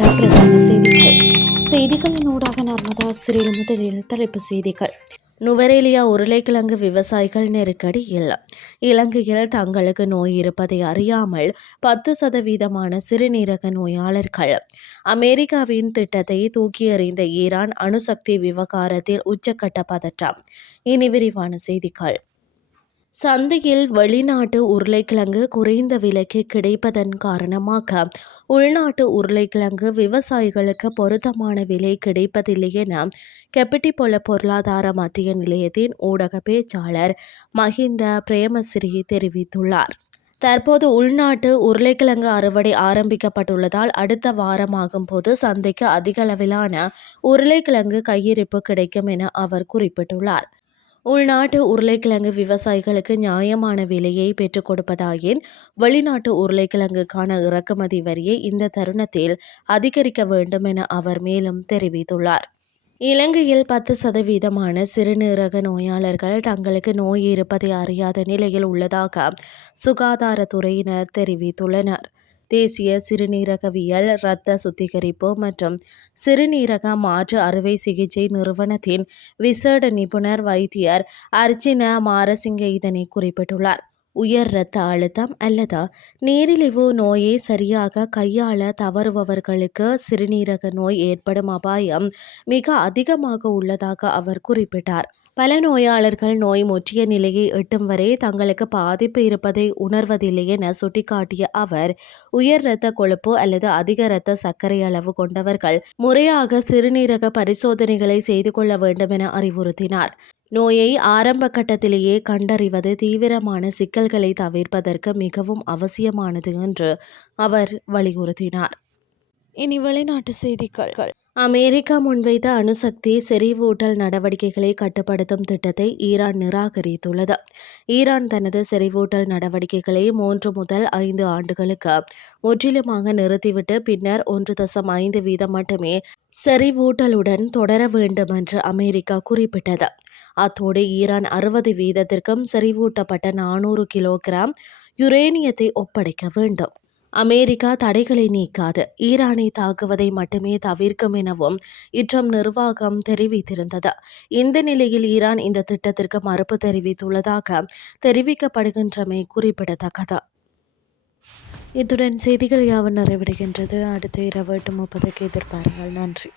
காலை பிரதான செய்திகள். செய்திகளின் ஊடாக நர்மதா சிறில் முதலில் தலைப்பு செய்திகள். நுவரேலியா உருளைக்கிழங்கு விவசாயிகள் நெருக்கடியில் இலங்கையில் தங்களுக்கு நோய் இருப்பதை அறியாமல் பத்து சதவீதமான சிறுநீரக நோயாளர்கள். அமெரிக்காவின் திட்டத்தை தூக்கி எறிந்த ஈரான் அணுசக்தி விவகாரத்தில் உச்சக்கட்ட பதற்றம். இனி விரிவான செய்திகள். சந்தையில் வெளிநாட்டு உருளைக்கிழங்கு குறைந்த விலைக்கு கிடைப்பதன் காரணமாக உள்நாட்டு உருளைக்கிழங்கு விவசாயிகளுக்கு பொருத்தமான விலை கிடைப்பதில்லை என கெப்பிட்டிப்பொல பொருளாதார மத்திய நிலையத்தின் ஊடக பேச்சாளர் மஹிந்த பிரேமசிறி தெரிவித்துள்ளார். தற்போது உள்நாட்டு உருளைக்கிழங்கு அறுவடை ஆரம்பிக்கப்பட்டுள்ளதால் அடுத்த வாரமாகும் போது சந்தைக்கு அதிக அளவிலான உருளைக்கிழங்கு கையிருப்பு கிடைக்கும் என அவர் குறிப்பிட்டுள்ளார். உள்நாட்டு உருளைக்கிழங்கு விவசாயிகளுக்கு நியாயமான விலையை பெற்றுக் கொடுப்பதாயின் வெளிநாட்டு உருளைக்கிழங்குக்கான இறக்குமதி வரியை இந்த தருணத்தில் அதிகரிக்க வேண்டும் என அவர் மேலும் தெரிவித்துள்ளார். இலங்கையில் பத்து சதவீதமான சிறுநீரக நோயாளர்கள் தங்களுக்கு நோய் இருப்பதை அறியாத நிலையில் உள்ளதாக சுகாதாரத்துறையினர் தெரிவித்துள்ளனர். தேசிய சிறுநீரகவியல் இரத்த சுத்திகரிப்பு மற்றும் சிறுநீரக மாற்று அறுவை சிகிச்சை நிறுவனத்தின் விசேட நிபுணர் வைத்தியர் அர்ச்சின மாரசிங்க இதனை குறிப்பிட்டுள்ளார். உயர் இரத்த அழுத்தம் அல்லது நீரிழிவு நோயை சரியாக கையாள தவறுபவர்களுக்கு சிறுநீரக நோய் ஏற்படும் அபாயம் மிக அதிகமாக உள்ளதாக அவர் குறிப்பிட்டார். பல நோயாளர்கள் நோய் முற்றிய நிலையை எட்டும் வரை தங்களுக்கு பாதிப்பு இருப்பதை உணர்வதில்லை என சுட்டிக்காட்டிய அவர் உயர் இரத்த கொழுப்பு அல்லது அதிக இரத்த சர்க்கரை அளவு கொண்டவர்கள் முறையாக சிறுநீரக பரிசோதனைகளை செய்து கொள்ள வேண்டும் என அறிவுறுத்தினார். நோயை ஆரம்ப கட்டத்திலேயே கண்டறிவது தீவிரமான சிக்கல்களை தவிர்ப்பதற்கு மிகவும் அவசியமானது என்று அவர் வலியுறுத்தினார். இனி வெளிநாட்டு செய்திகள். அமெரிக்கா முன்வைத்த அணுசக்தி செறிவூட்டல் நடவடிக்கைகளை கட்டுப்படுத்தும் திட்டத்தை ஈரான் நிராகரித்துள்ளது. ஈரான் தனது செறிவூட்டல் நடவடிக்கைகளை மூன்று முதல் ஐந்து ஆண்டுகளுக்கு முற்றிலுமாக நிறுத்திவிட்டு பின்னர் ஒன்று தசம் ஐந்து வீதம் மட்டுமே செறிவூட்டலுடன் தொடர வேண்டும் என்று அமெரிக்கா குறிப்பிட்டது. அத்தோடு ஈரான் அறுபது வீதத்திற்கும் செறிவூட்டப்பட்ட நானூறு கிலோகிராம் யுரேனியத்தை ஒப்படைக்க வேண்டும். அமெரிக்கா தடைகளை நீக்காது. ஈரானை தாக்குவதை மட்டுமே தவிர்க்கும் எனவும் இட்ரம் நிர்வாகம் தெரிவித்திருந்தது. இந்த நிலையில் ஈரான் இந்த திட்டத்திற்கு மறுப்பு தெரிவித்துள்ளதாக தெரிவிக்கப்படுகின்றமை குறிப்பிடத்தக்கது. இத்துடன் செய்திகள் யாவும் நிறைவடைகின்றது. அடுத்த இரவு எட்டு முப்பதுக்கு எதிர்பாருங்கள். நன்றி.